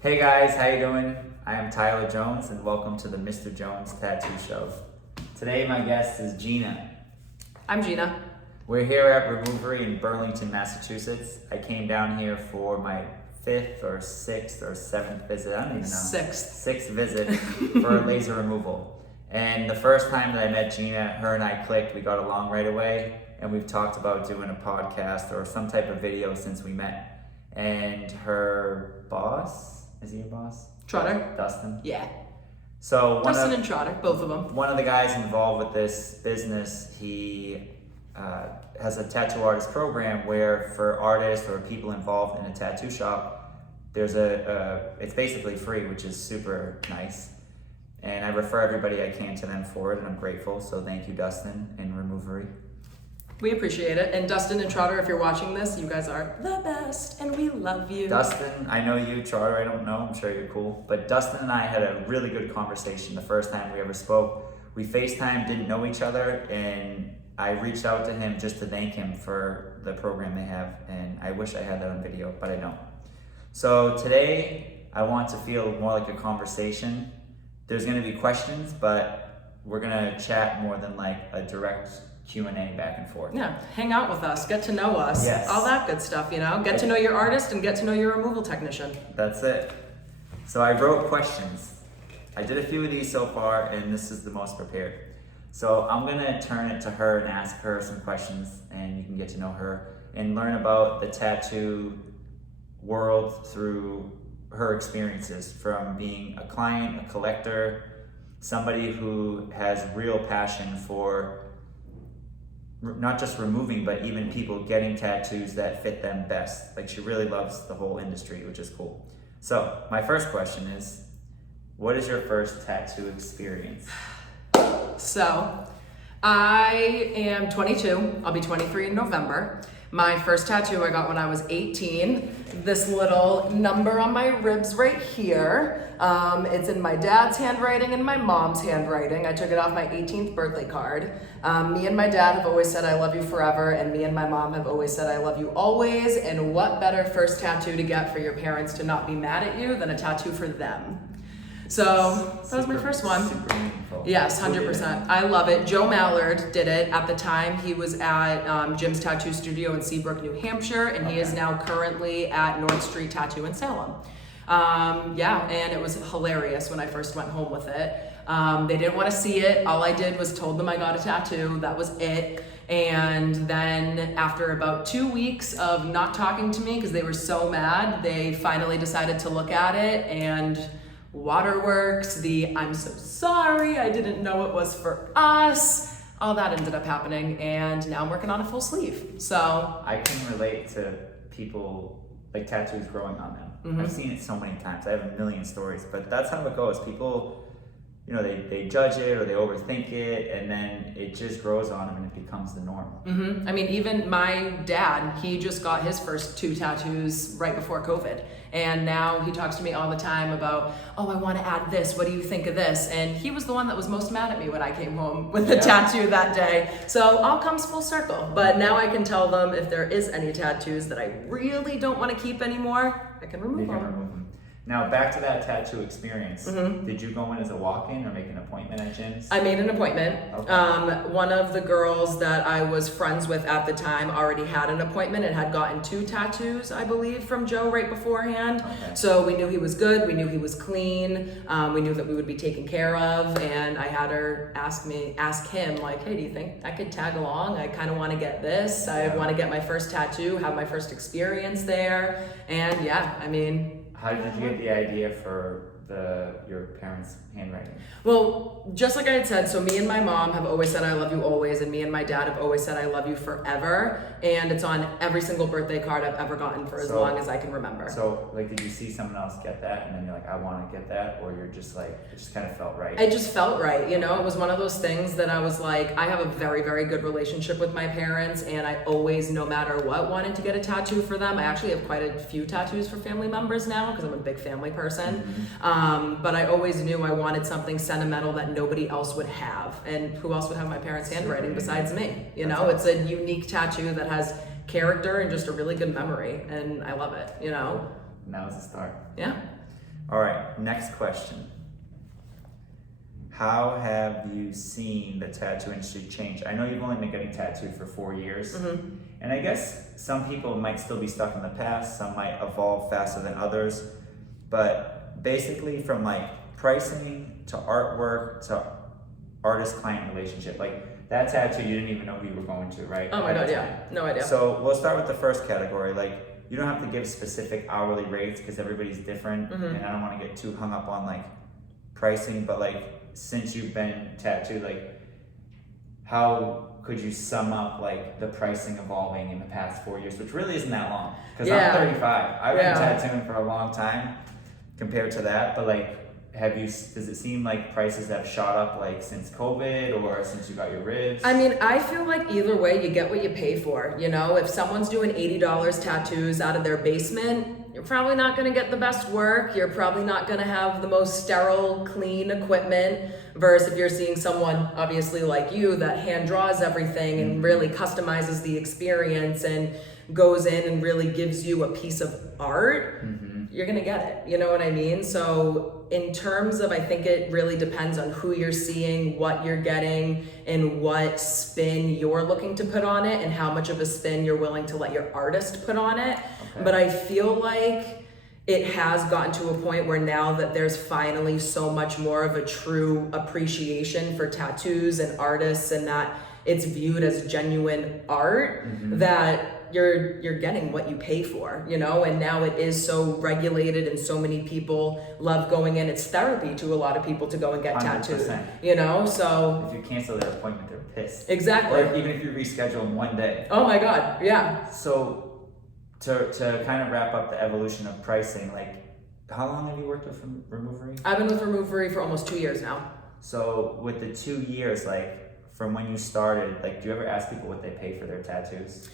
Hey guys, how you doing? I am Tyler Jones and welcome to the Mr. Jones Tattoo Show. Today my guest is Gina. I'm Gina. We're here at Removery in Burlington, Massachusetts. I came down here for my 5th or 6th or 7th visit, I don't even know. Sixth visit for laser removal. And the first time that I met Gina, her and I clicked, we got along right away, and we've talked about doing a podcast or some type of video since we met. And her boss, is he your boss? Trotter? Dustin? Yeah. So Dustin and Trotter, both of them. One of the guys involved with this business, he has a tattoo artist program where for artists or people involved in a tattoo shop, there's it's basically free, which is super nice. And I refer everybody I can to them for it, and I'm grateful. So thank you, Dustin and Removery. We appreciate it. And Dustin and Trotter, if you're watching this, you guys are the best, and we love you. Dustin, I know you. Trotter, I don't know. I'm sure you're cool. But Dustin and I had a really good conversation the first time we ever spoke. We FaceTime, didn't know each other, and I reached out to him just to thank him for the program they have. And I wish I had that on video, but I don't. So today, I want to feel more like a conversation. There's going to be questions, but we're going to chat more than like a direct Q&A back and forth. Yeah, hang out with us, get to know us, Yes. all that good stuff, you know? Get to know your artist and get to know your removal technician. That's it. So I wrote questions. I did a few of these so far, and this is the most prepared. So I'm going to turn it to her and ask her some questions, and you can get to know her and learn about the tattoo world through her experiences from being a client, a collector, somebody who has real passion for not just removing, but even people getting tattoos that fit them best. Like, she really loves the whole industry, which is cool. So my first question is, what is your first tattoo experience? So, I am 22. I'll be 23 in November. My first tattoo I got when I was 18. This little number on my ribs right here. It's in my dad's handwriting and my mom's handwriting. I took it off my 18th birthday card. Me and my dad have always said I love you forever, and me and my mom have always said I love you always. And what better first tattoo to get for your parents to not be mad at you than a tattoo for them? So that was my first one. Super meaningful. Yes, Who did 100%. it? I love it. Joe Mallard did it at the time. He was at Jim's Tattoo Studio in Seabrook, New Hampshire, and he is now currently at North Street Tattoo in Salem. Yeah, and it was hilarious when I first went home with it. They didn't want to see it. All I did was told them I got a tattoo. That was it. And then after about 2 weeks of not talking to me because they were so mad, they finally decided to look at it, and Waterworks, I'm so sorry, I didn't know it was for us. All that ended up happening, and now I'm working on a full sleeve. So I can relate to people, like tattoos growing on them. Mm-hmm. I've seen it so many times. I have a million stories, but that's how it goes. People, you know, they judge it or they overthink it, and then it just grows on them and it becomes the norm. I mean, even my dad, he just got his first 2 tattoos right before COVID. And now he talks to me all the time about, oh, I want to add this. What do you think of this? And he was the one that was most mad at me when I came home with the tattoo that day. So all comes full circle. But now I can tell them if there is any tattoos that I really don't want to keep anymore, I can remove You can them. remove them. Now back to that tattoo experience. Mm-hmm. Did you go in as a walk-in or make an appointment at Jim's? I made an appointment. Okay. One of the girls that I was friends with at the time already had an appointment and had gotten 2 tattoos, I believe, from Joe right beforehand. Okay. So we knew he was good. We knew he was clean. We knew that we would be taken care of. And I had her ask him, like, hey, do you think I could tag along? I kind of want to get this. I want to get my first tattoo, have my first experience there. And yeah, I mean, How did you get the idea for your parents' handwriting? well, just like I had said, so me and my mom have always said I love you always, and me and my dad have always said I love you forever, and it's on every single birthday card I've ever gotten for as long as I can remember. So, like, did you see someone else get that, and then you're like, I want to get that, or you're just like, it just kind of felt right? It just felt right, you know? It was one of those things that I was like, I have a very, very good relationship with my parents, and I always, no matter what, wanted to get a tattoo for them. I actually have quite a few tattoos for family members now, because I'm a big family person. But I always knew I wanted something sentimental that nobody else would have. And who else would have my parents' handwriting besides me? You know, it's a unique tattoo that has character and just a really good memory, and I love it, you know? Now is the start. Yeah. All right, next question. How have you seen the tattoo industry change? I know you've only been getting tattooed for 4 years. And I guess some people might still be stuck in the past, some might evolve faster than others. But basically from like pricing to artwork to artist-client relationship, like that tattoo you didn't even know who you were going to, right? Oh my God, yeah, no idea. So we'll start with the first category. Like you don't have to give specific hourly rates because everybody's different, and I don't want to get too hung up on like pricing, but like since you've been tattooed, like how could you sum up like the pricing evolving in the past 4 years, which really isn't that long? Because I'm 35. I've been tattooing for a long time compared to that, but like does it seem like prices have shot up like since COVID or since you got your ribs? I mean, I feel like either way, you get what you pay for. You know, if someone's doing $80 tattoos out of their basement, you're probably not going to get the best work. You're probably not going to have the most sterile, clean equipment. Versus if you're seeing someone, obviously like you, that hand draws everything and really customizes the experience and goes in and really gives you a piece of art, you're gonna get it. You know what I mean? So in terms of, I think it really depends on who you're seeing, what you're getting, and what spin you're looking to put on it, and how much of a spin you're willing to let your artist put on it. Okay. But I feel like it has gotten to a point where now that there's finally so much more of a true appreciation for tattoos and artists, and that it's viewed as genuine art, that you're getting what you pay for, you know. And now it is so regulated and so many people love going in. It's therapy to a lot of people to go and get 100%. tattooed, you know. So if you cancel their appointment, they're pissed. Exactly. Or even if you reschedule them one day. Oh my God, yeah. So to kind of wrap up the evolution of pricing, like how long have you worked with Removery? I've been with Removery for almost 2 years now. So with the 2 years, like from when you started, like do you ever ask people what they pay for their tattoos?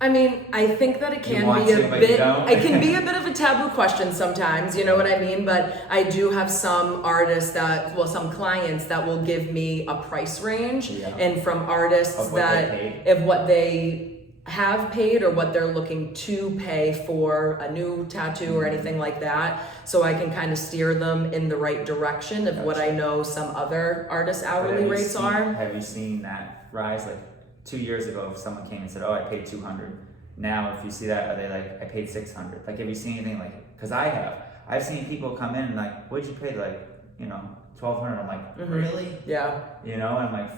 I mean, I think that it can be it can be a bit of a taboo question sometimes, you know what I mean? But I do have some artists some clients that will give me a price range, and from artists of what they have paid or what they're looking to pay for a new tattoo or anything like that, so I can kind of steer them in the right direction of what I know some other artists' hourly rates are. Have you seen that rise? Like 2 years ago, if someone came and said, "Oh, I paid $200," now if you see that, are they like, "I paid $600"? Like, have you seen anything like? Because I've seen people come in and like, "What'd you pay?" Like, you know, $1,200. I'm like, really? Yeah. You know, and like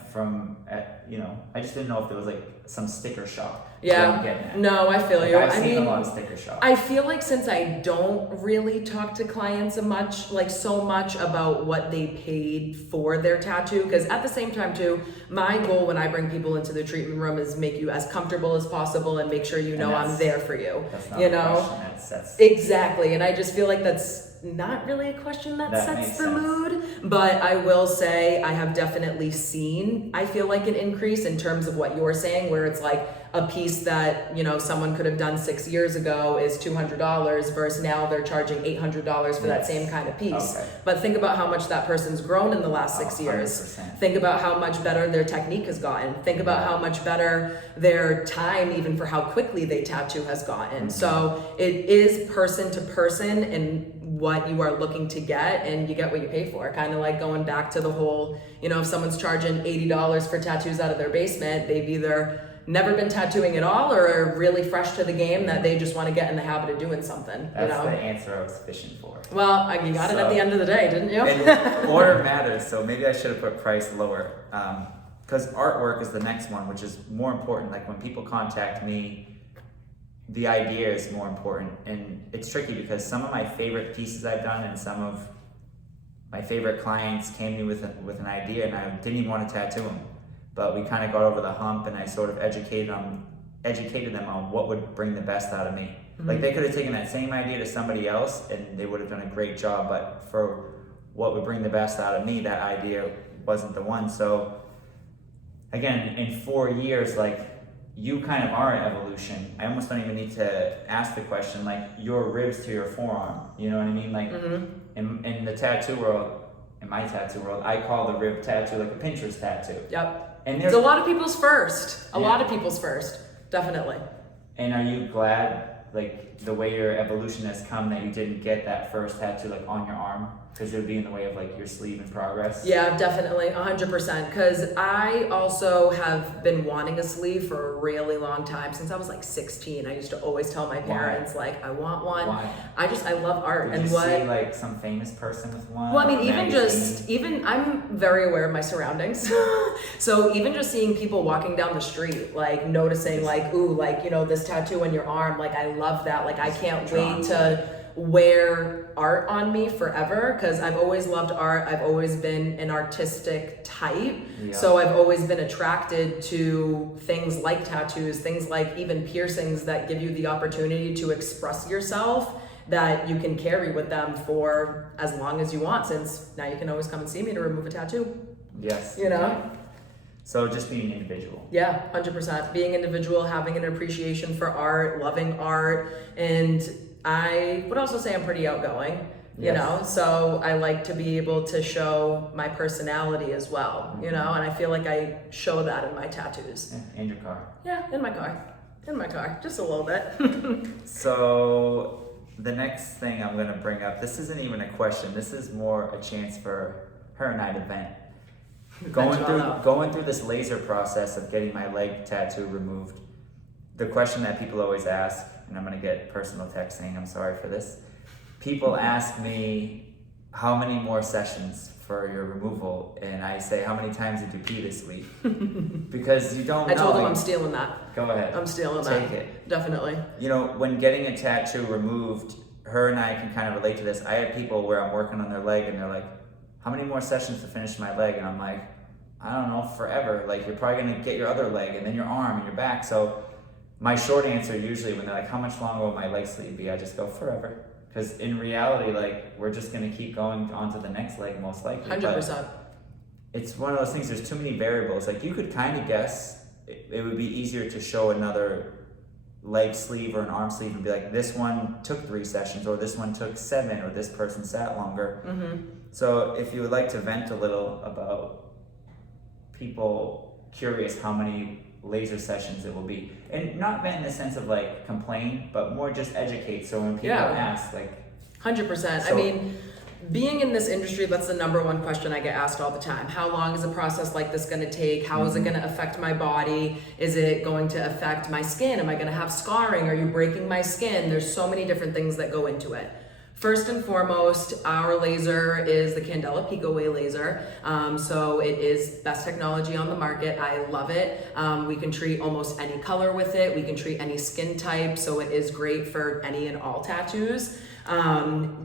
I just didn't know if there was like some sticker shock. Yeah. No, I feel you. I've seen a lot of sticker shock. I feel like since I don't really talk to clients so much about what they paid for their tattoo, because at the same time too, my goal when I bring people into the treatment room is make you as comfortable as possible and make sure you know I'm there for you. That's not you a know? question. That's exactly. And I just feel like that's not really a question that sets the mood, but I will say I have definitely seen, I feel like, an increase in terms of what you're saying, where it's like a piece that, you know, someone could have done 6 years ago is $200 versus now they're charging $800 for that same kind of piece. Okay. But think about how much that person's grown in the last 6 years. 100%. Think about how much better their technique has gotten. Think about how much better their time, even for how quickly they tattoo, has gotten. So it is person to person and what you are looking to get, and you get what you pay for. Kind of like going back to the whole, you know, if someone's charging $80 for tattoos out of their basement, they've either never been tattooing at all or are really fresh to the game that they just want to get in the habit of doing something. That's the answer I was fishing for. Well, you got it at the end of the day, didn't you? And order matters, so maybe I should have put price lower. Because artwork is the next one, which is more important. Like when people contact me, the idea is more important, and it's tricky because some of my favorite pieces I've done and some of my favorite clients came to me with an idea, and I didn't even want to tattoo them, but we kind of got over the hump, and I sort of educated them on what would bring the best out of me. Like they could have taken that same idea to somebody else and they would have done a great job, but for what would bring the best out of me, that idea wasn't the one. So again, in 4 years, like, you kind of are an evolution. I almost don't even need to ask the question, like, your ribs to your forearm. You know what I mean? Like, in the tattoo world, in my tattoo world, I call the rib tattoo like a Pinterest tattoo. Yep. And it's a lot of people's first. A lot of people's first, definitely. And are you glad like the way your evolution has come that you didn't get that first tattoo like on your arm because it would be in the way of like your sleeve in progress? Yeah, definitely, 100%. Because I also have been wanting a sleeve for a really long time. Since I was like 16, I used to always tell my parents, like, I want one. Why? I love art. Did and you what see like some famous person with one? Well, I mean, magazine? even I'm very aware of my surroundings. So even just seeing people walking down the street, like noticing like, ooh, like, you know, this tattoo on your arm, like I love that. Like I can't wait to wear art on me forever because I've always loved art. I've always been an artistic type. Yeah. So I've always been attracted to things like tattoos, things like even piercings that give you the opportunity to express yourself, that you can carry with them for as long as you want, since now you can always come and see me to remove a tattoo. Yes. You know? So just being individual. Yeah, 100%. Being individual, having an appreciation for art, loving art, and I would also say I'm pretty outgoing, you Yes. know? So I like to be able to show my personality as well, you know? And I feel like I show that in my tattoos. In your car. Yeah, in my car, just a little bit. So the next thing I'm gonna bring up, this isn't even a question, this is more a chance for her and I to vent. Going through this laser process of getting my leg tattoo removed, the question that people always ask, and I'm gonna get personal text saying I'm sorry for this. People ask me how many more sessions for your removal, and I say, how many times did you pee this week? Because you don't know. I told him I'm stealing that. Go ahead. I'm stealing that. Take it. Definitely. You know, when getting a tattoo removed, her and I can kind of relate to this. I have people where I'm working on their leg and they're like, how many more sessions to finish my leg? And I'm like, I don't know, forever. Like, you're probably gonna get your other leg and then your arm and your back. So my short answer usually when they're like, how much longer will my leg sleeve be? I just go forever. Because in reality, like, we're just gonna keep going on to the next leg most likely. 100%. But it's one of those things, there's too many variables. Like, you could kind of guess, it would be easier to show another leg sleeve or an arm sleeve and be like, this one took 3 sessions, or this one took 7, or this person sat longer. Mm-hmm. So if you would like to vent a little about people curious how many laser sessions it will be, and not vent in the sense of like complain, but more just educate. So when people ask, like, 100%. I mean, being in this industry, that's the number one question I get asked all the time. How long is a process like this going to take? How is it going to affect my body? Is it going to affect my skin? Am I going to have scarring? Are you breaking my skin? There's so many different things that go into it. First and foremost, our laser is the Candela PicoWay laser. So it is best technology on the market. I love it. We can treat almost any color with it. We can treat any skin type. So it is great for any and all tattoos.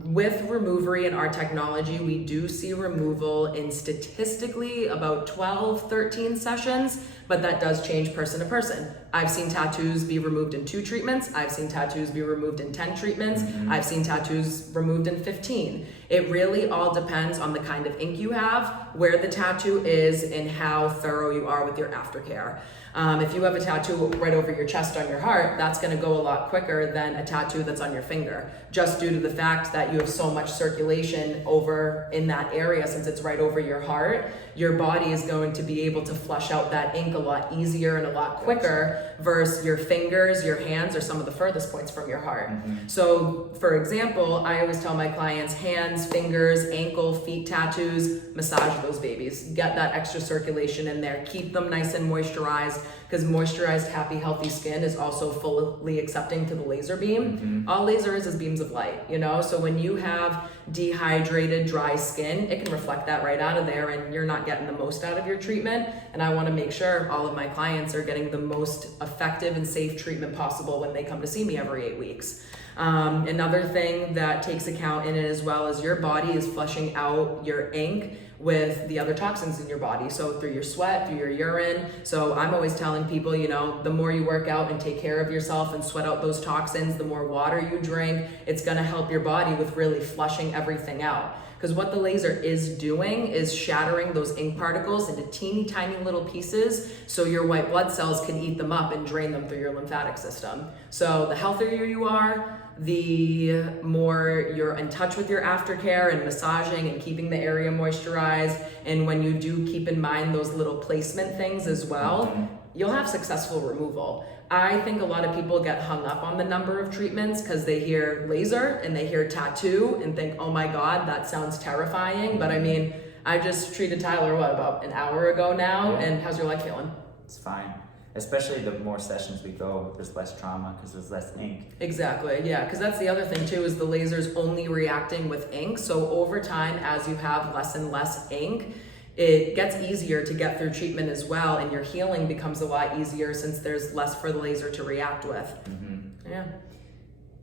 With Removery and our technology, we do see removal in statistically about 12, 13 sessions, but that does change person to person. I've seen tattoos be removed in 2 treatments. I've seen tattoos be removed in 10 treatments. Mm-hmm. I've seen tattoos removed in 15. It really all depends on the kind of ink you have, where the tattoo is, and how thorough you are with your aftercare. If you have a tattoo right over your chest on your heart, that's gonna go a lot quicker than a tattoo that's on your finger, just due to the fact that you have so much circulation over in that area. Since it's right over your heart, your body is going to be able to flush out that ink a lot easier and a lot quicker versus your fingers, your hands are some of the furthest points from your heart. Mm-hmm. So for example, I always tell my clients, hands, fingers, ankle, feet tattoos, massage those babies. Get that extra circulation in there. Keep them nice and moisturized, because moisturized, happy, healthy skin is also fully accepting to the laser beam. Mm-hmm. All laser is beams of light, you know? So when you have dehydrated, dry skin, it can reflect that right out of there, and you're not getting the most out of your treatment. And I wanna make sure all of my clients are getting the most effective and safe treatment possible when they come to see me every 8 weeks. Another thing that takes account in it as well is your body is flushing out your ink with the other toxins in your body. So through your sweat, through your urine. So I'm always telling people, you know, the more you work out and take care of yourself and sweat out those toxins, the more water you drink, it's gonna help your body with really flushing everything out. Because what the laser is doing is shattering those ink particles into teeny tiny little pieces so your white blood cells can eat them up and drain them through your lymphatic system. So the healthier you are, the more you're in touch with your aftercare and massaging and keeping the area moisturized. And when you do keep in mind those little placement things as well, you'll have successful removal. I think a lot of people get hung up on the number of treatments because they hear laser and they hear tattoo and think, oh my God, that sounds terrifying. But I mean, I just treated Tyler, about an hour ago now? Yeah. And how's your leg feeling? It's fine. Especially the more sessions we go, there's less trauma because there's less ink. Exactly, yeah, because that's the other thing too, is the laser's only reacting with ink. So over time, as you have less and less ink, it gets easier to get through treatment as well, and your healing becomes a lot easier since there's less for the laser to react with. Mm-hmm. Yeah.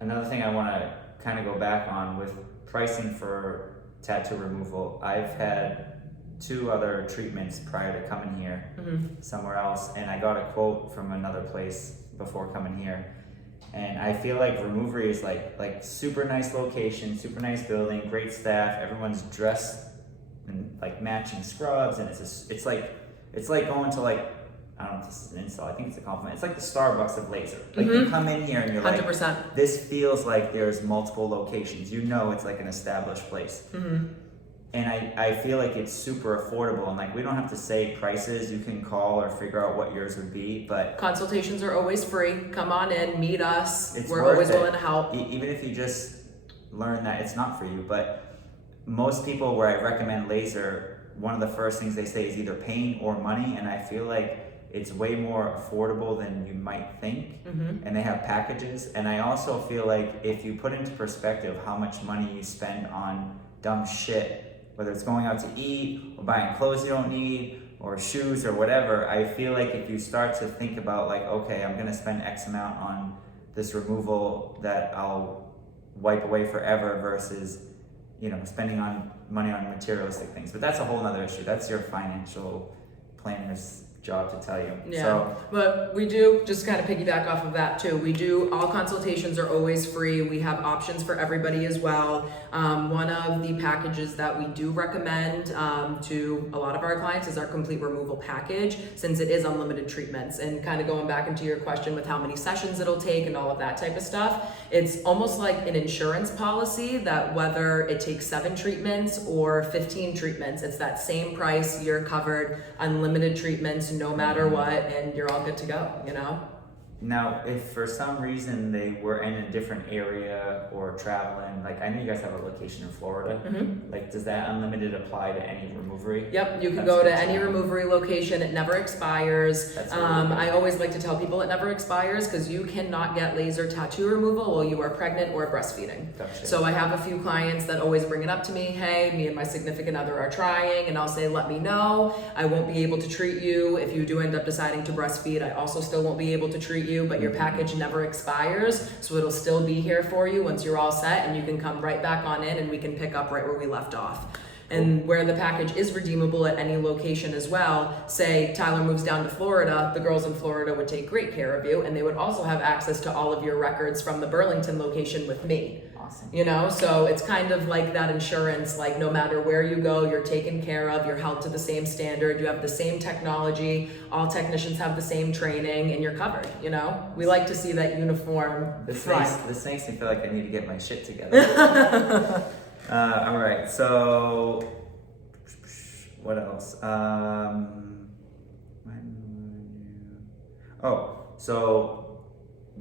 Another thing I want to kind of go back on with pricing for tattoo removal, I've had 2 other treatments prior to coming here somewhere else, and I got a quote from another place before coming here. And I feel like Removery is like super nice location, super nice building, great staff, everyone's dressed in like matching scrubs, and it's like going to like, I don't know if this is an insult, I think it's a compliment. It's like the Starbucks of laser. Like you come in here and you're 100%. like, this feels like there's multiple locations. You know it's like an established place. And I feel like it's super affordable, and like we don't have to say prices. You can call or figure out what yours would be, but Consultations are always free. Come on in, meet us. it's We're worth always it. willing to help. Even if you just learn that it's not for you. But most people where I recommend laser, one of the first things they say is either pain or money, and I feel like it's way more affordable than you might think. And they have packages, and I also feel like if you put into perspective how much money you spend on dumb shit, whether it's going out to eat or buying clothes you don't need or shoes or whatever, I feel like if you start to think about like, okay, I'm gonna spend X amount on this removal that I'll wipe away forever versus, you know, spending money on materialistic things. But that's a whole nother issue. That's your financial planner's job to tell you. Yeah, So, but we do, just kind of piggyback off of that too, we do, all consultations are always free. We have options for everybody as well. One of the packages that we do recommend to a lot of our clients is our complete removal package, since it is unlimited treatments. And kind of going back into your question with how many sessions it'll take and all of that type of stuff, it's almost like an insurance policy that whether it takes 7 treatments or 15 treatments, it's that same price, you're covered, unlimited treatments, no matter what, and you're all good to go, you know? now, if for some reason they were in a different area or traveling, like I know you guys have a location in Florida, like does that unlimited apply to any removery? Yep, you can That's go good to to any know. removery location. It never expires. That's really good. I always like to tell people it never expires because you cannot get laser tattoo removal while you are pregnant or breastfeeding. Gotcha. So I have a few clients that always bring it up to me, hey, me and my significant other are trying, and I'll say, let me know. I won't be able to treat you. If you do end up deciding to breastfeed, I also still won't be able to treat you, but your package never expires, so it'll still be here for you once you're all set, and you can come right back on in and we can pick up right where we left off. And where the package is redeemable at any location as well, say Tyler moves down to Florida, the girls in Florida would take great care of you, and they would also have access to all of your records from the Burlington location with me. Awesome. You know, so it's kind of like that insurance, like no matter where you go, you're taken care of, you're held to the same standard, you have the same technology, all technicians have the same training, and you're covered, you know? We like to see that uniform This front. makes me feel like I need to get my shit together. All right, so what else? I'm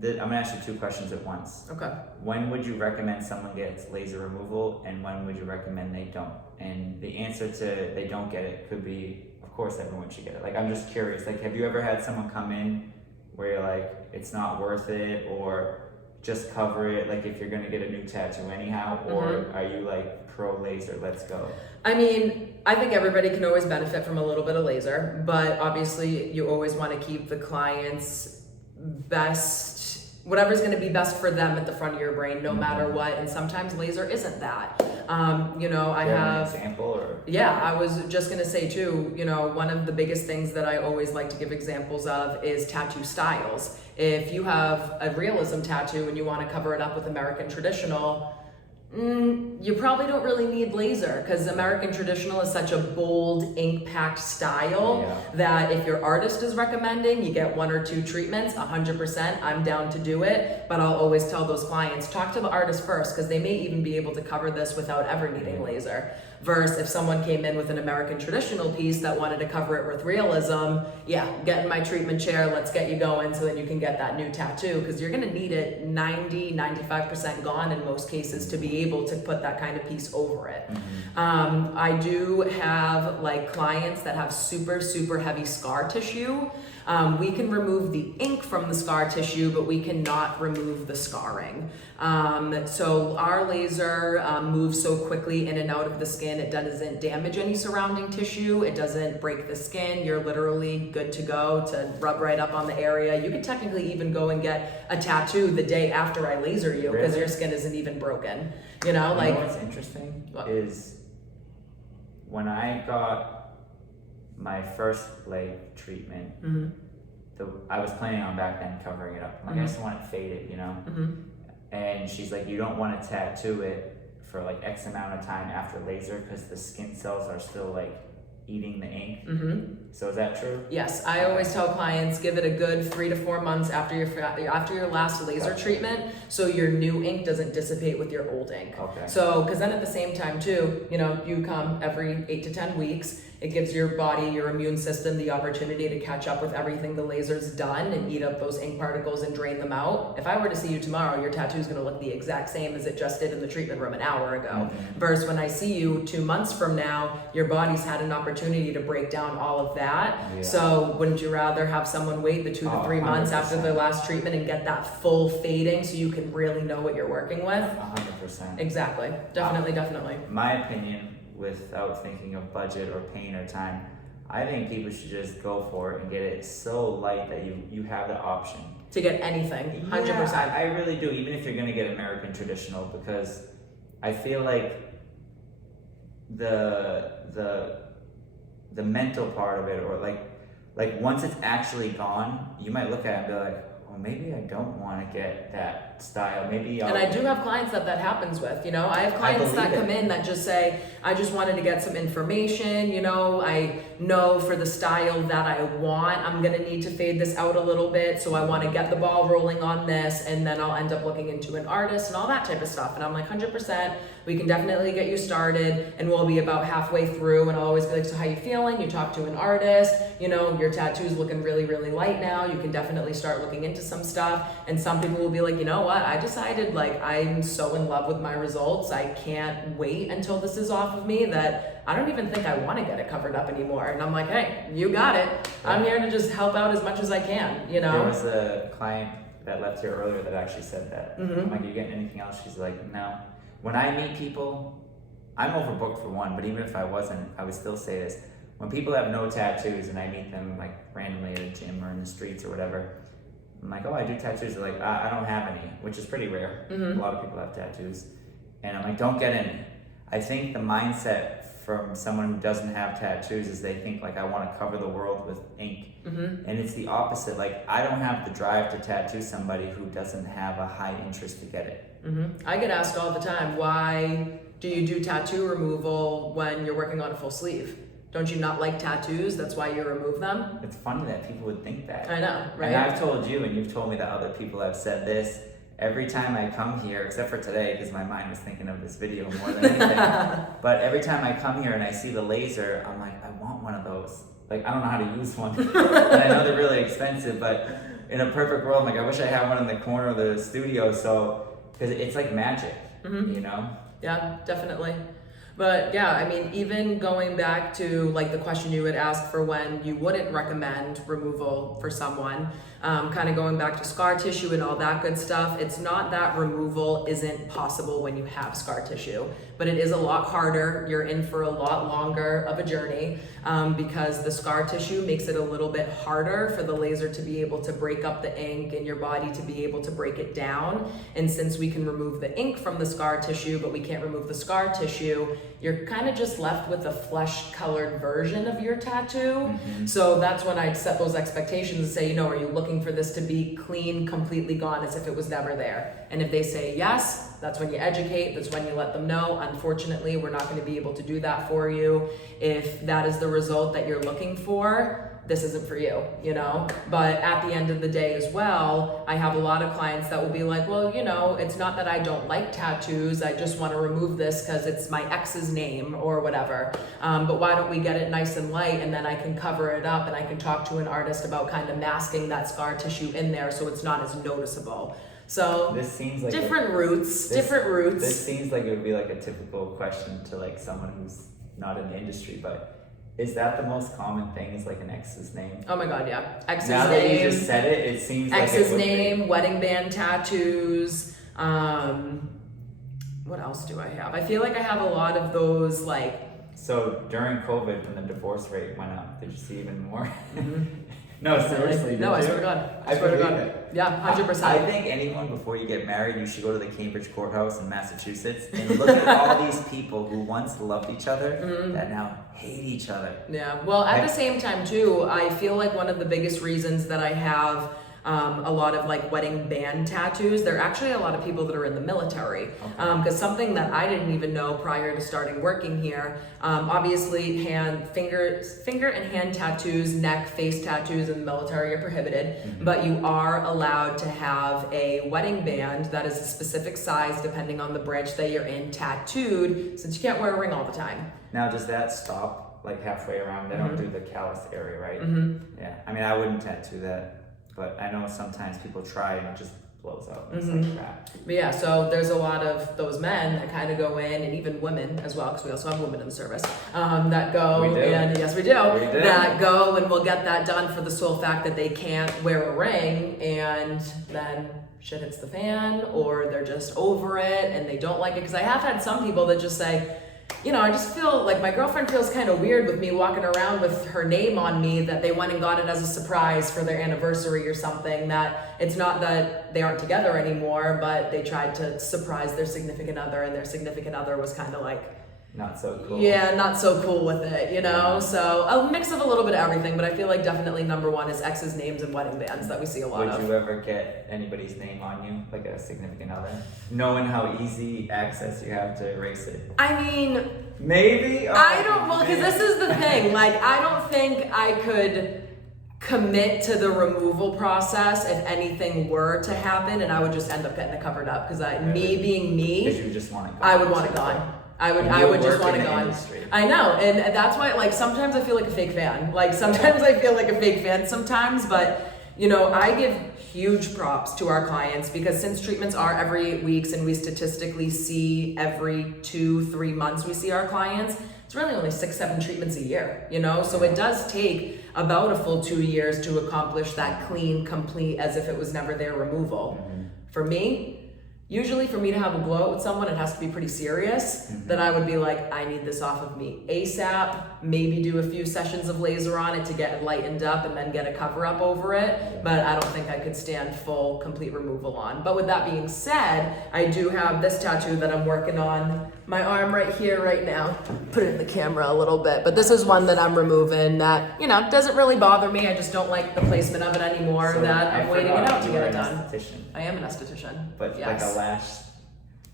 gonna ask you 2 questions at once. Okay. When would you recommend someone gets laser removal, and when would you recommend they don't? And the answer to they don't get it could be, of course, everyone should get it. Like, I'm just curious. Like, have you ever had someone come in where you're like, it's not worth it, or just cover it? Like, if you're gonna get a new tattoo anyhow, or are you like pro laser? Let's go. I mean, I think everybody can always benefit from a little bit of laser, but obviously you always want to keep the client's best, whatever's going to be best for them at the front of your brain, no matter what. And sometimes laser isn't that. You know, I Do you have an example, or yeah, I was just gonna say too, you know, one of the biggest things that I always like to give examples of is tattoo styles. If you have a realism tattoo and you want to cover it up with American traditional, You probably don't really need laser because American Traditional is such a bold, ink-packed style that if your artist is recommending, you get 1 or 2 treatments, 100%, I'm down to do it. But I'll always tell those clients, talk to the artist first because they may even be able to cover this without ever needing laser. Versus if someone came in with an American Traditional piece that wanted to cover it with realism, yeah, get in my treatment chair, let's get you going so that you can get that new tattoo because you're gonna need it 90-95% gone in most cases to be able to put that kind of piece over it. I do have like clients that have super heavy scar tissue. We can remove the ink from the scar tissue, but we cannot remove the scarring. So our laser moves so quickly in and out of the skin, it doesn't damage any surrounding tissue, it doesn't break the skin, you're literally good to go to rub right up on the area. You could technically even go and get a tattoo the day after I laser you because your skin isn't even broken. You know, like. What's interesting is when I got my first leg treatment, I was planning on back then covering it up. Like I just want it faded, you know? And she's like, you don't want to tattoo it for like X amount of time after laser because the skin cells are still like eating the ink. So is that true? Yes, I always tell clients give it a good 3 to 4 months after your last laser treatment, so your new ink doesn't dissipate with your old ink. Okay. So, because then at the same time too, you know, you come every 8 to 10 weeks. It gives your body, your immune system, the opportunity to catch up with everything the laser's done and eat up those ink particles and drain them out. If I were to see you tomorrow, your tattoo's gonna look the exact same as it just did in the treatment room an hour ago. Versus when I see you 2 months from now, your body's had an opportunity to break down all of that. So wouldn't you rather have someone wait the 2 to 3 months after their last treatment and get that full fading so you can really know what you're working with? 100%. Exactly, definitely. My opinion, without thinking of budget or pain or time, I think people should just go for it and get it so light that you have the option to get anything, 100%. Yeah, I really do, even if you're gonna get American Traditional, because I feel like the mental part of it, or like once it's actually gone, you might look at it and be like, well, maybe I don't want to get that style. Maybe And I do have clients that happens with, you know, I have clients that come in that just say, I just wanted to get some information, you know, I know for the style that I want, I'm going to need to fade this out a little bit. So I want to get the ball rolling on this, and then I'll end up looking into an artist and all that type of stuff. And I'm like, 100%, we can definitely get you started, and we'll be about halfway through. And I'll always be like, so how you feeling? You talk to an artist, you know, your tattoo's looking really light now. You can definitely start looking into some stuff. And some people will be like, you know what, I decided like I'm so in love with my results, I can't wait until this is off of me that I don't even think I want to get it covered up anymore. And I'm like, hey, you got it. I'm here to just help out as much as I can, you know? There was a client that left here earlier that actually said that. I'm like, you getting anything else? She's like, no. When I meet people, I'm overbooked for one, but even if I wasn't, I would still say this. When people have no tattoos and I meet them like randomly at a gym or in the streets or whatever, I'm like, oh, I do tattoos. They're like, I don't have any, which is pretty rare. A lot of people have tattoos. And I'm like, don't get any. I think the mindset from someone who doesn't have tattoos is they think like, I want to cover the world with ink. And it's the opposite. Like, I don't have the drive to tattoo somebody who doesn't have a high interest to get it. I get asked all the time, why do you do tattoo removal when you're working on a full sleeve? Don't you not like tattoos? That's why you remove them? It's funny that people would think that. I know, right? And I've told you, and you've told me that other people have said this. Every time I come here, except for today, because my mind was thinking of this video more than anything. But every time I come here and I see the laser, I'm like, I want one of those. Like, I don't know how to use one. And I know they're really expensive, but in a perfect world, I'm like, I wish I had one in the corner of the studio. So, because it's like magic, you know? Yeah, definitely. But yeah, I mean, even going back to like the question you would ask for when you wouldn't recommend removal for someone, kind of going back to scar tissue and all that good stuff, it's not that removal isn't possible when you have scar tissue, but it is a lot harder. You're in for a lot longer of a journey because the scar tissue makes it a little bit harder for the laser to be able to break up the ink and your body to be able to break it down. And since we can remove the ink from the scar tissue, but we can't remove the scar tissue, you're kind of just left with a flesh-colored version of your tattoo. So that's when I'd set those expectations and say, you know, are you looking looking for this to be clean, completely gone, as if it was never there? And if they say yes, that's when you educate, that's when you let them know, unfortunately, we're not gonna be able to do that for you. If that is the result that you're looking for, this isn't for you, you know? But at the end of the day as well, I have a lot of clients that will be like, well, you know, it's not that I don't like tattoos, I just want to remove this because it's my ex's name or whatever. But why don't we get it nice and light, and then I can cover it up and I can talk to an artist about kind of masking that scar tissue in there so it's not as noticeable. So This seems like different roots. This seems like it would be like a typical question to like someone who's not in the industry, but is that the most common thing, is like an ex's name? Oh my god, yeah. Ex's Now name. that you just said it, it seems like Ex's it would name, wedding band tattoos. What else do I have? I feel like I have a lot of those, like. So during COVID, when the divorce rate went up, did you see even more? Mm-hmm. No, seriously. No, did I you? swear to God. I swear to believe God. it. Yeah, 100%. I think anyone, before you get married, you should go to the Cambridge courthouse in Massachusetts and look at all these people who once loved each other that now hate each other. Yeah, well, at the same time too, I feel like one of the biggest reasons that I have a lot of like wedding band tattoos, there are actually a lot of people that are in the military. Because something that I didn't even know prior to starting working here, obviously finger and hand tattoos, neck, face tattoos in the military are prohibited, but you are allowed to have a wedding band that is a specific size depending on the branch that you're in tattooed, since you can't wear a ring all the time. Now, does that stop like halfway around? They don't do the callus area, right? Yeah. I mean, I wouldn't tattoo that. But I know sometimes people try and it just blows up. It's like crap. But yeah, so there's a lot of those men that kind of go in, and even women as well, because we also have women in the service, that go, We do. and yes we do, We do. that go and will get that done for the sole fact that they can't wear a ring, and then shit hits the fan, or they're just over it and they don't like it. Because I have had some people that just say, you know, I just feel like my girlfriend feels kind of weird with me walking around with her name on me, that they went and got it as a surprise for their anniversary or something, that it's not that they aren't together anymore, but they tried to surprise their significant other, and their significant other was kind of like, Not so cool. yeah, not so cool with it, you know? So a mix of a little bit of everything, but I feel like definitely number one is ex's names and wedding bands that we see a lot of. Would you ever get anybody's name on you, like a significant other? Knowing how easy access you have to erase it. I mean, Maybe? Oh, I don't, well, because man. this is the thing, like, I don't think I could commit to the removal process if anything were to happen, and I would just end up getting it covered up, because me being me, Because you just want it gone. I would want it gone. I would just want it gone. I know, and that's why, like, sometimes I feel like a fake fan. Like, sometimes I feel like a fake fan sometimes, but, you know, I give huge props to our clients, because since treatments are every 8 weeks and we statistically see every 2-3 months we see our clients, it's really only 6-7 treatments a year, you know? So it does take about a full 2 years to accomplish that clean, complete, as if it was never there removal. For me, usually for me to have a blowout with someone, it has to be pretty serious. Then I would be like, I need this off of me ASAP, maybe do a few sessions of laser on it to get it lightened up and then get a cover up over it. But I don't think I could stand full, complete removal on. But with that being said, I do have this tattoo that I'm working on my arm right here right now. Put it in the camera a little bit. But this is one that I'm removing that, you know, doesn't really bother me. I just don't like the placement of it anymore, So that I I'm waiting it forgot out to you get were it an done. esthetician. I am an esthetician. But yes. like a lash.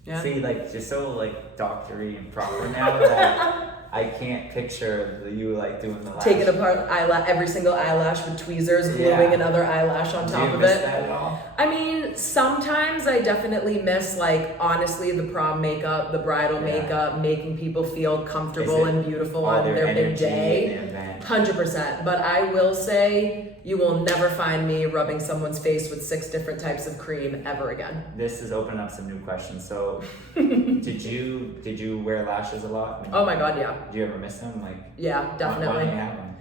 Yeah. See, like, you're so like doctory and proper now that I can't picture you like doing the lash. Taking apart every single eyelash with tweezers, gluing Yeah. another eyelash on Do top you of miss it. that at all? I mean, sometimes I definitely miss, like, honestly, the prom makeup, the bridal Yeah. makeup, making people feel comfortable Is it and beautiful all on their big energy day. and event? 100%. But I will say, you will never find me rubbing someone's face with 6 different types of cream ever again. This is opening up some new questions. So, did you wear lashes a lot? Oh my God, yeah. Do you ever miss them? Like, Yeah, why definitely. do you have them?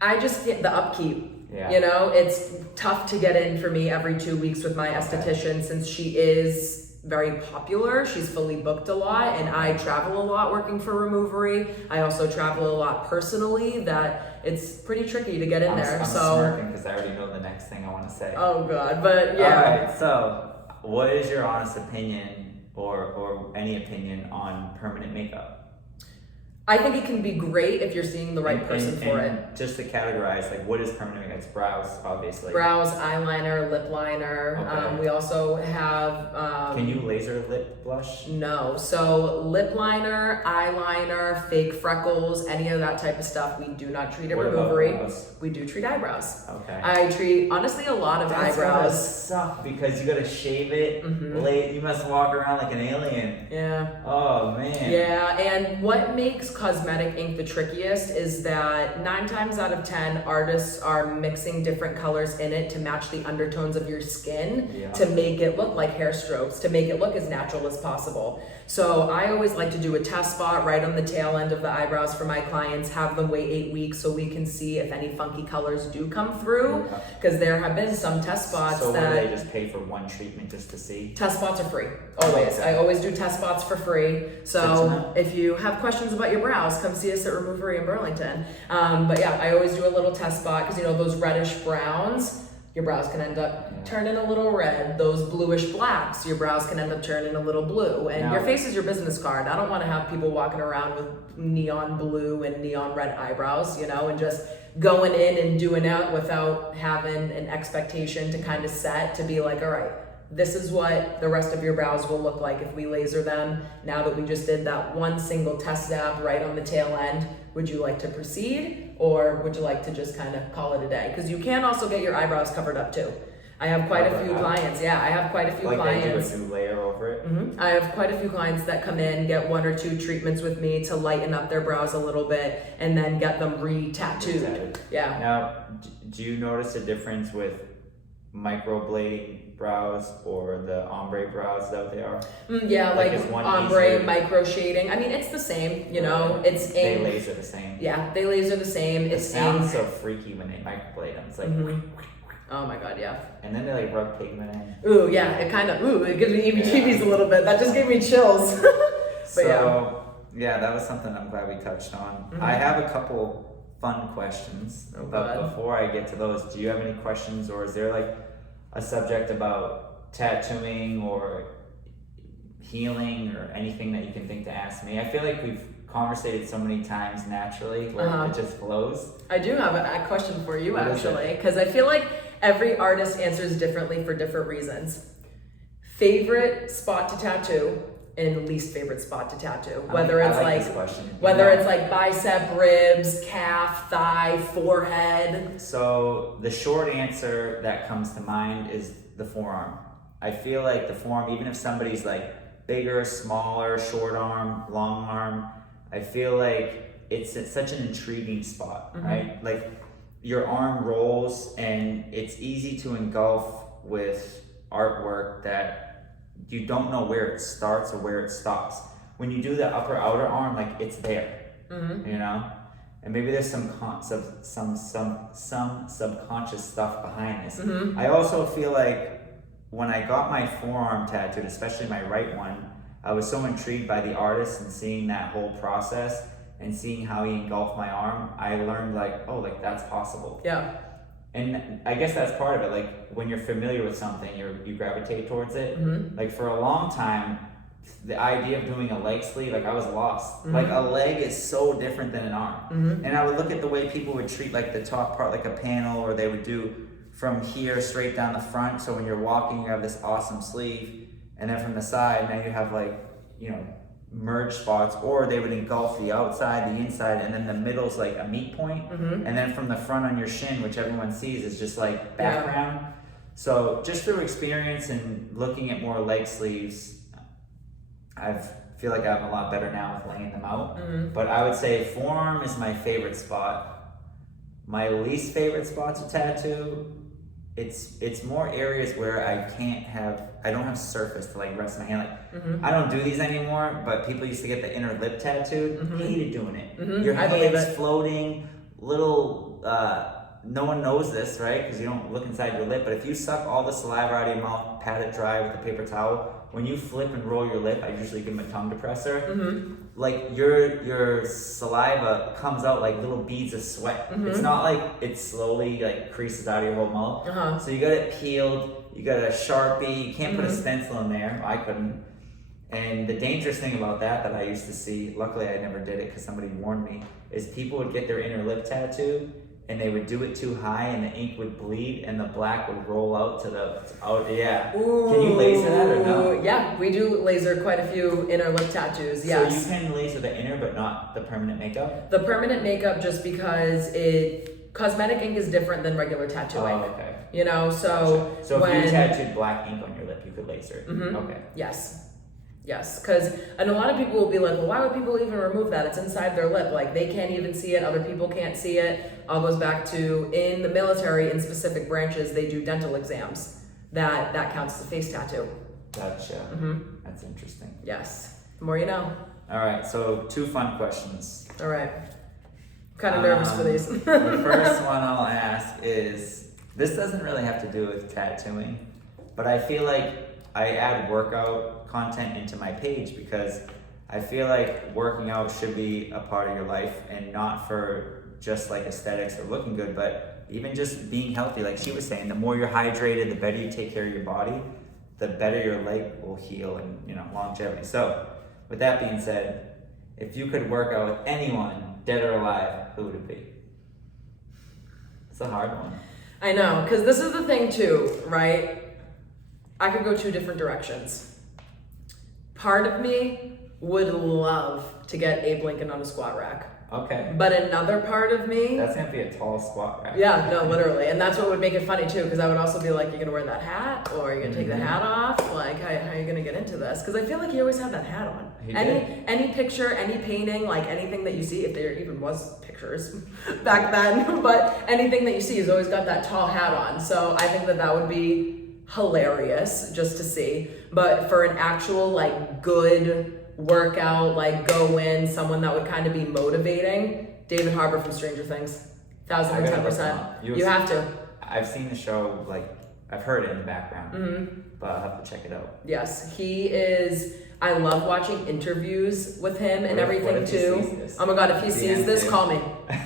I just get the upkeep. Yeah. You know, it's tough to get in for me every 2 weeks with my esthetician, since she is very popular. She's fully booked a lot, and I travel a lot working for Removery. I also travel a lot personally, that it's pretty tricky to get in there. I'm So, smirking because I already know the next thing I want to say. oh God, but yeah. All right. So, what is your honest opinion, or any opinion on permanent makeup? I think it can be great if you're seeing the right person for it. Just to categorize, like, what is permanent makeup? It's brows, obviously. Brows, eyeliner, lip liner. Okay. We also have. Can you laser lip blush? No. So lip liner, eyeliner, fake freckles, any of that type of stuff, we do not treat at What about Removery. brows? We do treat eyebrows. Okay. I treat, honestly, a lot of That's gotta eyebrows. suck because you gotta shave it. You must walk around like an alien. Yeah. Oh man. Yeah, and what makes cosmetic ink the trickiest is that 9 times out of 10, artists are mixing different colors in it to match the undertones of your skin Yeah. to make it look like hair strokes, to make it look as natural as possible. So I always like to do a test spot right on the tail end of the eyebrows for my clients, have them wait 8 weeks so we can see if any funky colors do come through, Yeah. because there have been some test spots So that... what, do they just pay for one treatment just to see? Test spots are free, always. Okay. I always do test spots for free. Good to So know. if you have questions about your brows, come see us at Removery in Burlington. But yeah, I always do a little test spot because those reddish browns, your brows can end up turning a little red. Those bluish blacks, your brows can end up turning a little blue. And your face is your business card. I don't want to have people walking around with neon blue and neon red eyebrows, and just going in and doing it without having an expectation to kind of set to be like, all right, this is what the rest of your brows will look like if we laser them. Now that we just did that one single test dab right on the tail end, would you like to proceed or would you like to just kind of call it a day? Because you can also get your eyebrows covered up too. I have quite a few clients. Yeah, I have quite a few clients. They do a new layer over it. I have quite a few clients that come in, get 1 or 2 treatments with me to lighten up their brows a little bit, and then get them re-tattooed. Re-tattooed. Yeah. Now, do you notice a difference with microblading brows or the ombre brows that they are? Yeah, like is one ombre, easier? micro shading. I mean, it's the same, it's They ink. laser the same. Yeah, they laser the same. It It's sounds ink. so freaky when they microblade them. It's like, Oh my god, yeah. and then they like rub pigment in. Ooh, yeah, it gives me heebie-jeebies a little bit. That just gave me chills. Yeah, that was something I'm glad we touched on. I have a couple fun questions, but God. before I get to those, do you have any questions, or is there like a subject about tattooing or healing or anything that you can think to ask me? I feel like we've conversated so many times naturally where it just flows. I do have a question for you, What is it? actually, because I feel like every artist answers differently for different reasons. Favorite spot to tattoo and least favorite spot to tattoo. Whether I it's like like this question. whether it's like bicep, ribs, calf, thigh, forehead. So the short answer that comes to mind is the forearm. I feel like the forearm, even if somebody's like bigger, smaller, short arm, long arm, I feel like it's such an intriguing spot, right? Like your arm rolls and it's easy to engulf with artwork that you don't know where it starts or where it stops. When you do the upper outer arm, like it's there, and maybe there's some subconscious stuff behind this. I also feel like when I got my forearm tattooed, especially my right one, I was so intrigued by the artist and seeing that whole process and seeing how he engulfed my arm. I learned like, oh, like that's possible. Yeah. And I guess that's part of it. Like when you're familiar with something, you gravitate towards it. Like for a long time, the idea of doing a leg sleeve, like I was lost. Like a leg is so different than an arm. And I would look at the way people would treat like the top part like a panel, or they would do from here straight down the front. So when you're walking, you have this awesome sleeve. And then from the side, now you have like, merge spots, or they would engulf the outside, the inside, and then the middle's like a meet point. And then from the front on your shin, which everyone sees, is just like background. So just through experience and looking at more leg sleeves, I feel like I'm a lot better now with laying them out. But I would say forearm is my favorite spot. My least favorite spot to tattoo, it's more areas where I don't have surface to like rest my hand. Like I don't do these anymore, but people used to get the inner lip tattooed. Hated doing it. Your hand's floating, little. No one knows this, right? Because you don't look inside your lip. But if you suck all the saliva out of your mouth, pat it dry with a paper towel, when you flip and roll your lip, I usually give them a tongue depressor. Like your saliva comes out like little beads of sweat. It's not like it slowly like creases out of your whole mouth. So you got it peeled, you got a Sharpie, you can't put a stencil in there. I couldn't. And the dangerous thing about that I used to see, luckily I never did it because somebody warned me, is people would get their inner lip tattooed and they would do it too high and the ink would bleed and the black would roll out to the yeah. Ooh. Can you laser that or no? Yeah, we do laser quite a few inner lip tattoos. Yes. So you can laser the inner but not the permanent makeup? The permanent makeup, just because cosmetic ink is different than regular tattooing. Oh, okay. You know, so Gotcha. So if you tattooed black ink on your lip, you could laser it. Mhm. Okay. Yes, because and a lot of people will be like, well, why would people even remove that? It's inside their lip. Like, they can't even see it. Other people can't see it. All goes back to, in the military, in specific branches, they do dental exams. That counts as a face tattoo. Gotcha. Mm-hmm. That's interesting. Yes. The more you know. All right, so 2 fun questions. All right. Kind of nervous for these. The first one I'll ask is, this doesn't really have to do with tattooing, but I feel like I add workout content into my page because I feel like working out should be a part of your life and not for just like aesthetics or looking good, but even just being healthy. Like she was saying, the more you're hydrated, the better you take care of your body, the better your leg will heal and, you know, longevity. So with that being said, if you could work out with anyone, dead or alive, who would it be? It's a hard one. I know, because this is the thing too, right? I could go 2 different directions. Part of me would love to get Abe Lincoln on a squat rack. Okay. But another part of me... That's gonna be a tall squat rack. Yeah, no, literally. And that's what would make it funny too, because I would also be like, you're gonna wear that hat, or you're gonna take the hat off? Like, how are you gonna get into this? Because I feel like he always had that hat on. He Any picture, any painting, like anything that you see, if there even was pictures back then, but anything that you see, he's always got that tall hat on. So I think that would be hilarious just to see. But for an actual like good workout, like go in, someone that would kind of be motivating, David Harbour from Stranger Things. 1010%. You have to. I've seen the show, like I've heard it in the background, but I'll have to check it out. Yes, he is. I love watching interviews with him and everything what if he too. sees this? Oh my god, if he sees this, too. call me.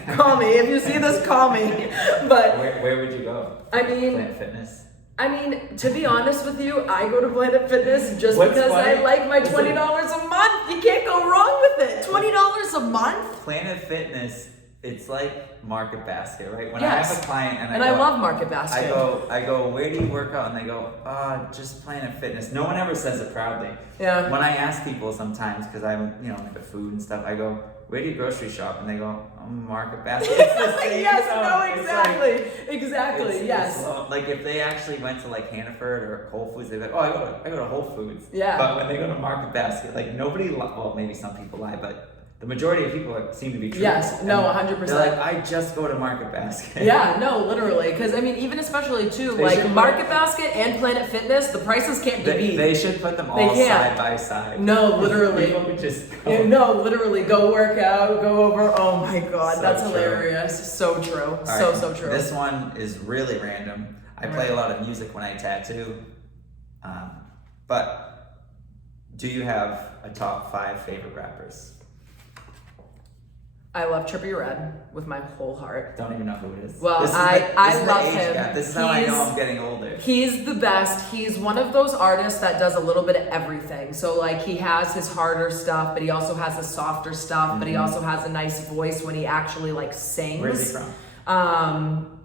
Call me. If you see this, call me. But Where would you go? I mean, Planet Fitness? I mean, to be honest with you, I go to Planet Fitness just What's because funny I like my is $20 a month. You can't go wrong with it. $20 a month? Planet Fitness, it's like Market Basket, right? When Yes. I have a client And I love Market Basket. I go, where do you work out? And they go, just Planet Fitness. No one ever says it proudly. Yeah. When I ask people sometimes, because I'm, like the food and stuff, I go, where do you grocery shop? And they go, Market Basket. It's the same Yes, stuff. no, It's exactly. like- Exactly, yes. Like if they actually went to like Hannaford or Whole Foods, they're like, I go to Whole Foods. Yeah. But when they go to Market Basket, like nobody, well, maybe some people lie, but the majority of people seem to be true. Yes, no, And 100%. They're like, I just go to Market Basket. Yeah, no, literally. Because, I mean, even especially, too, They like should- Market Basket and Planet Fitness, the prices can't be beat. They should put them They all can't. side by side. No, literally. People would just go. Yeah, no, literally. Go work out, go over. Oh my god, So that's true. hilarious. So true. All So, right, so true. This one is really random. I play a lot of music when I tattoo. But do you have a top 5 favorite rappers? I love Trippie Redd with my whole heart. Don't even know who it is. Well, This is I the love age him. gap. This is how I know He's- I'm getting older. He's the best. He's one of those artists that does a little bit of everything. So like he has his harder stuff, but he also has the softer stuff, but he also has a nice voice when he actually like sings. Where's he from?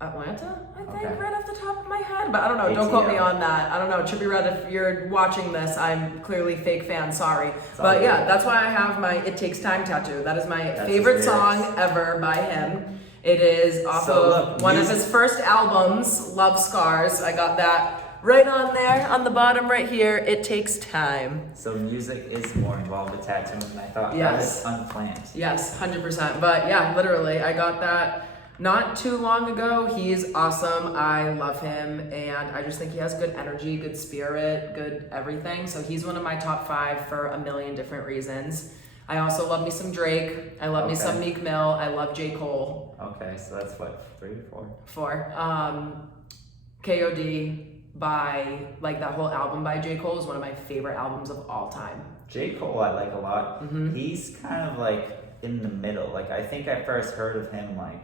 Atlanta, I think, Okay. right off the top of my head. But I don't know. Don't quote me ATL. on that. I don't know. Trippie Redd, if you're watching this, I'm clearly fake fan. Sorry. all But yeah, good. that's why I have my It Takes Time tattoo. That is my That's favorite his song lyrics. ever by him. It is off So of look, one of music- his first albums, Love Scars. I got that right on there, on the bottom right here. It Takes Time. So music is more involved with tattooing than I thought. Yes. That is unplanned. Yes, 100%. But yeah, literally, I got that not too long ago. He's awesome. I love him. And I just think he has good energy, good spirit, good everything. So he's one of my top 5 for a million different reasons. I also love me some Drake. I love me some Meek Mill. I love J. Cole. Okay, so that's what, 3 or 4? 4. KOD by, like that whole album by J. Cole is one of my favorite albums of all time. J. Cole I like a lot. Mm-hmm. He's kind of like in the middle. Like I think I first heard of him like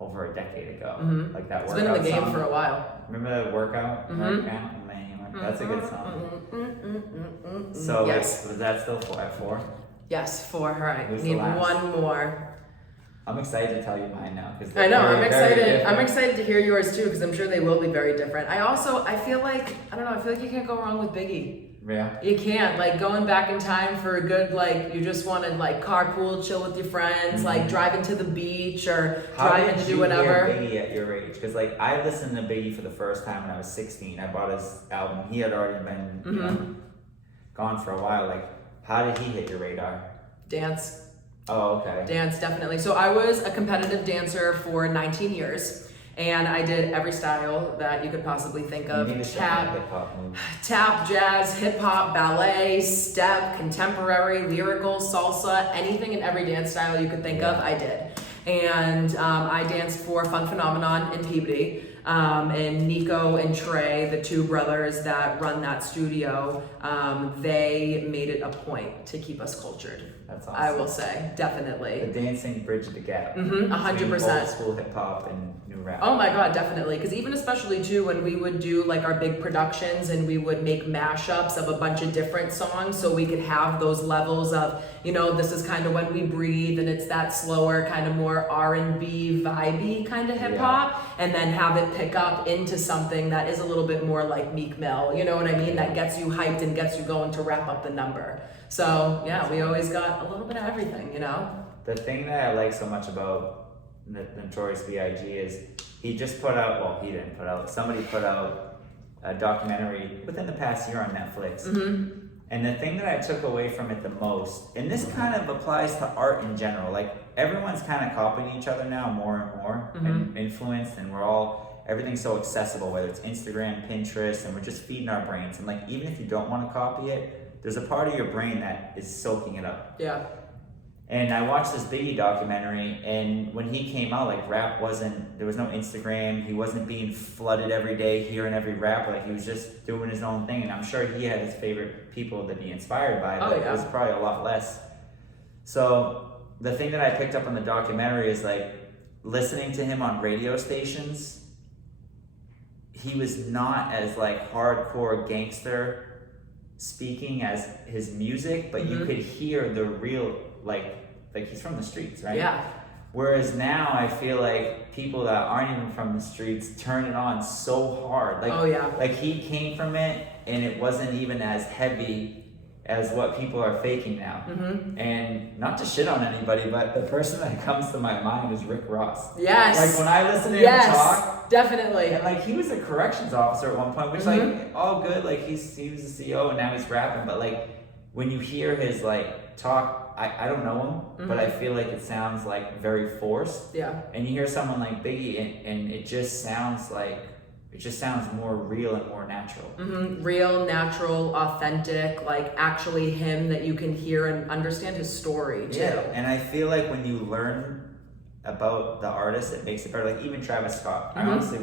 over a decade ago. Like that It's workout been in the game song. for a while. Remember the workout? Mhm. Workout, man, That's a good song. So Yes. was that still at 4? Yes, 4. All right. Who's the Need last? one more. I'm excited to tell you mine now because I know, I'm excited. I'm excited to hear yours too because I'm sure they will be very different. I feel like you can't go wrong with Biggie. Yeah. You can't, like, going back in time for a good, like, you just want to, like, carpool, chill with your friends, like, driving to the beach or driving to do whatever. How did you hear Biggie at your age? Because, like, I listened to Biggie for the first time when I was 16. I bought his album. He had already been you know, gone for a while. Like, how did he hit your radar? Dance. Oh, okay. Dance, definitely. So I was a competitive dancer for 19 years. And I did every style that you could possibly think of. You need to show me a hip-hop move. Tap, jazz, hip hop, ballet, step, contemporary, lyrical, salsa, anything and every dance style you could think of, I did. And I danced for Fun Phenomenon in Peabody. And Nico and Trey, the 2 brothers that run that studio, they made it a point to keep us cultured. That's awesome. I will say, The definitely. dancing bridged the gap. 100%. Old school hip hop and new rap. Oh my god, definitely. Because even especially too when we would do like our big productions and we would make mashups of a bunch of different songs so we could have those levels of, you know, this is kind of When We Breathe and it's that slower kind of more R&B vibey kind of hip hop, and then have it pick up into something that is a little bit more like Meek Mill, you know what I mean? That gets you hyped and gets you going to wrap up the number. So yeah, we always got a little bit of everything, you know? The thing that I like so much about Notorious B.I.G. is he just put out, well, he didn't put out, somebody put out a documentary within the past year on Netflix. And the thing that I took away from it the most, and this kind of applies to art in general, like everyone's kind of copying each other now more and more and influenced, and everything's so accessible, whether it's Instagram, Pinterest, and we're just feeding our brains. And like, even if you don't want to copy it, there's a part of your brain that is soaking it up. Yeah. And I watched this Biggie documentary, and when he came out, like there was no Instagram, he wasn't being flooded every day hearing every rapper, like he was just doing his own thing. And I'm sure he had his favorite people to be inspired by, but it was probably a lot less. So the thing that I picked up on the documentary is like listening to him on radio stations, he was not as like hardcore gangster speaking as his music, but you could hear the real, like he's from the streets, right? Yeah. Whereas now I feel like people that aren't even from the streets turn it on so hard. Like, like he came from it and it wasn't even as heavy as what people are faking now. And not to shit on anybody, but the person that comes to my mind is Rick Ross. Yes. Like when I listen to him talk, definitely. and like he was a corrections officer at one point, which like all good, like he was a CEO and now he's rapping, but like when you hear his like talk, I don't know him, but I feel like it sounds like very forced. Yeah. And you hear someone like Biggie and it just sounds more real and more natural. Real, natural, authentic, like actually him that you can hear and understand his story too. Yeah, and I feel like when you learn about the artist, it makes it better. Like even Travis Scott, I honestly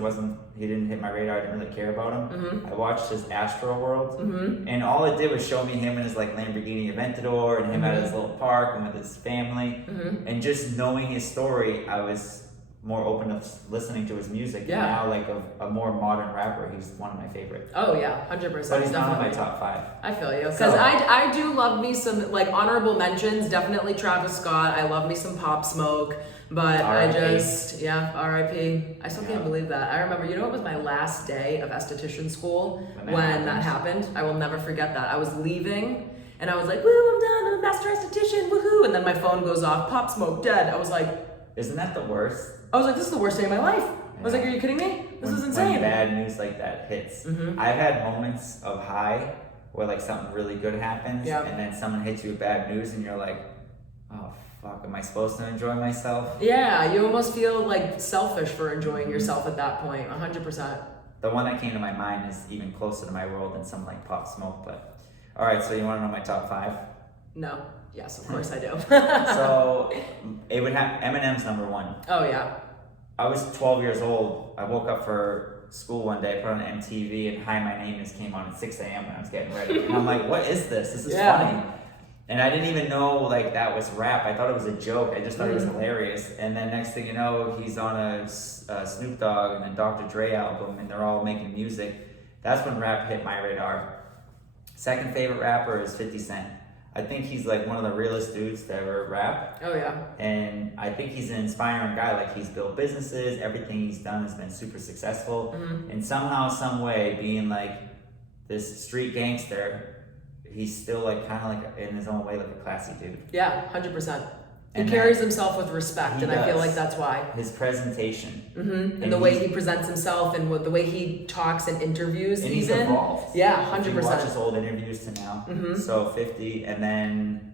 he didn't hit my radar. I didn't really care about him. I watched his Astro World, and all it did was show me him in his like Lamborghini Aventador and him at his little park and with his family, and just knowing his story, I was more open to listening to his music. Yeah. And now, like a more modern rapper, he's one of my favorites. Oh yeah, 100%. But he's not in my top 5. I feel you, because So- I do love me some like honorable mentions. Definitely Travis Scott. I love me some Pop Smoke, but R.I.P. I just R.I.P. I still can't believe that. I remember, you know, it was my last day of esthetician school when that happened. I will never forget that. I was leaving. And I was like, woo, I'm done, I'm a master esthetician, woohoo! And then my phone goes off, Pop Smoke dead. I was like, isn't that the worst? I was like, this is the worst day of my life. I was like, are you kidding me? This is insane. When bad news like that hits. I've had moments of high where like something really good happens and then someone hits you with bad news and you're like, oh fuck, am I supposed to enjoy myself? Yeah, you almost feel like selfish for enjoying yourself at that point, 100%. The one that came to my mind is even closer to my world than something like Pop Smoke, but all right, so you want to know my top 5? No. Yes, of course I do. So it would have Eminem's number 1. Oh yeah. I was 12 years old. I woke up for school one day, put on MTV, and Hi, My Name Is came on at 6 a.m. when I was getting ready. And I'm like, what is this? This is funny. And I didn't even know like that was rap. I thought it was a joke. I just thought it was hilarious. And then next thing you know, he's on a Snoop Dogg and a Dr. Dre album, and they're all making music. that's when rap hit my radar. Second favorite rapper is 50 Cent. I think he's like one of the realest dudes to ever rap. Oh yeah. And I think he's an inspiring guy. Like, he's built businesses, everything he's done has been super successful. And somehow, some way, being like this street gangster, he's still like kind of like in his own way like a classy dude. Yeah, 100%. He And carries himself with respect, he and I feel does. like that's why. His presentation. And the way he presents himself, and the way he talks in interviews, And even. he's evolved. Yeah, If you watch 100%. his old interviews to now. So 50, and then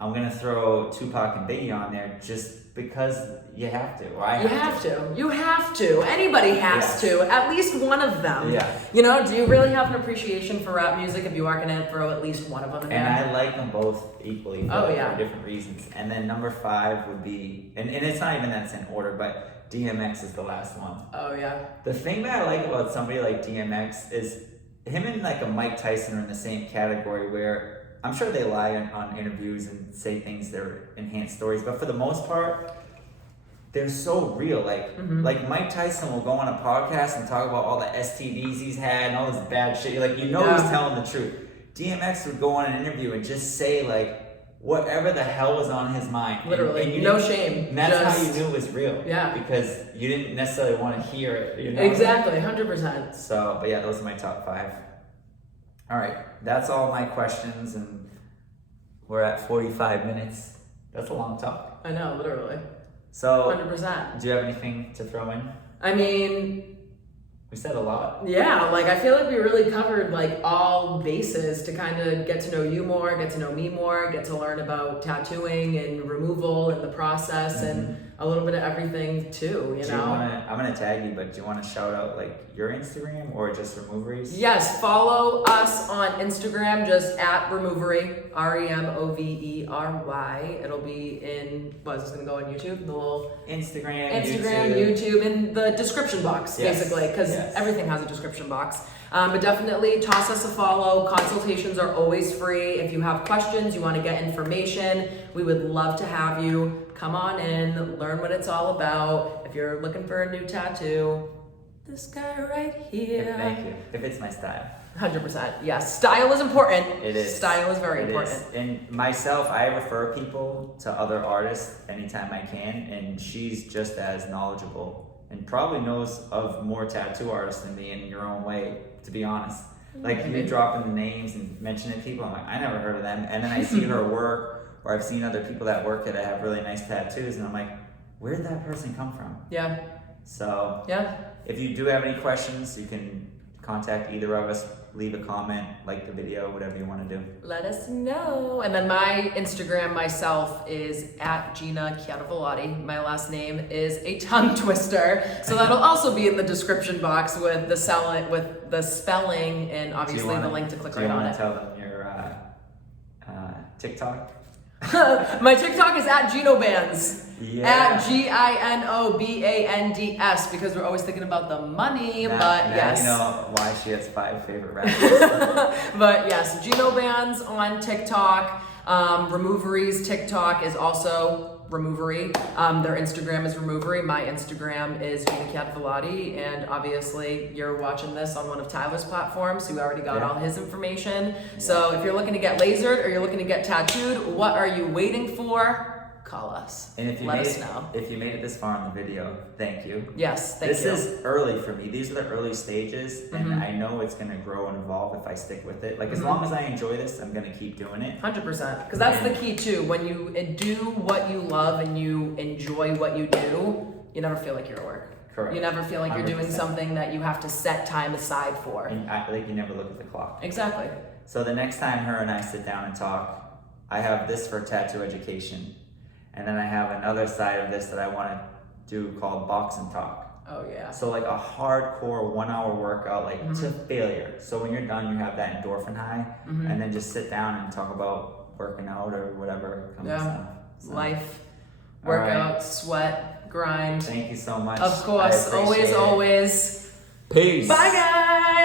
I'm gonna throw Tupac and Biggie on there just because you have to. Or I You have to. You have to. Anybody has Yes. to. At least one of them. Yeah. You know, do you really have an appreciation for rap music if you are going to throw at least one of them in And there? I like them both equally Oh, yeah. for different reasons. And then number 5 would be, and it's not even that's in order, but DMX is the last one. Oh, yeah. The thing that I like about somebody like DMX is him and like a Mike Tyson are in the same category, where I'm sure they lie on interviews and say things that are enhanced stories, but for the most part, they're so real. Like Mike Tyson will go on a podcast and talk about all the STDs he's had and all this bad shit. Like, you know, Yeah. he's telling the truth. DMX would go on an interview and just say like whatever the hell was on his mind. And- Literally. and you No didn't- shame. And that's how you Just- knew it was real. Yeah. Because you didn't necessarily want to hear it. You know? Exactly. 100%. So, but yeah, those are my top 5. All right, that's all my questions, and we're at 45 minutes. That's a long talk. I know, literally. So, 100%. do you have anything to throw in? I mean, We said a lot. yeah, like I feel like we really covered like all bases to kind of get to know you more, get to know me more, get to learn about tattooing and removal and the process and a little bit of everything too, you Do know? you wanna, I'm gonna tag you, but do you want to shout out like your Instagram or just Removeries? Yes, follow us on Instagram, just at Removery, Removery. It'll be in, what is this gonna go on YouTube? The little Instagram, YouTube, in the description box, Yes, basically, because yes. everything has a description box. But definitely toss us a follow. Consultations are always free. If you have questions, you want to get information, we would love to have you. Come on in, learn what it's all about. If you're looking for a new tattoo, this guy right here. Thank you. If it's my style. 100%. Yes, style is important. It is. Style is very It important. is. And myself, I refer people to other artists anytime I can, and she's just as knowledgeable and probably knows of more tattoo artists than me in your own way, to be honest. Like, you dropping the names and mentioning people, I'm like, I never heard of them. And then I see her work, or I've seen other people that work that have really nice tattoos, and I'm like, where did that person come from? Yeah, So, yeah. if you do have any questions, you can contact either of us, leave a comment, like the video, whatever you want to do. Let us know. And then my Instagram myself is at Gina Chiaravolati. My last name is a tongue twister. So that'll also be in the description box with the spelling and obviously the link to click right on Do you it. want to tell them your TikTok? My TikTok is at GinoBands. Yeah. At GINOBANDS, because we're always thinking about the money, Now- but now yes. you know why she has 5 favorite rappers. But yes, GinoBands on TikTok. Removery's TikTok is also Removery. Their Instagram is Removery. My Instagram is Gina Chiaravolati. And obviously, you're watching this on one of Tyler's platforms, so you already got Yeah. all his information. So if you're looking to get lasered or you're looking to get tattooed, what are you waiting for? Call us. And if you Let made us it, know. if you made it this far in the video, thank you. Yes, thank This you. is early for me. These are the early stages, and I know it's gonna grow and evolve if I stick with it. Like, as long as I enjoy this, I'm gonna keep doing it. 100%. Because that's the key too. When you do what you love and you enjoy what you do, you never feel like you're at work. Correct. You never feel like you're doing 100%. something that you have to set time aside for. And like, you never look at the clock. Exactly. So the next time her and I sit down and talk, I have this for tattoo education. And then I have another side of this that I want to do called box and talk. Oh yeah. So like a hardcore 1 hour workout, like to failure. So when you're done, you have that endorphin high, and then just sit down and talk about working out or whatever comes Yeah. up. So, Life, all right. workout, sweat, grind. Thank you so much. Of course, I appreciate always, it. always. Peace. Bye guys.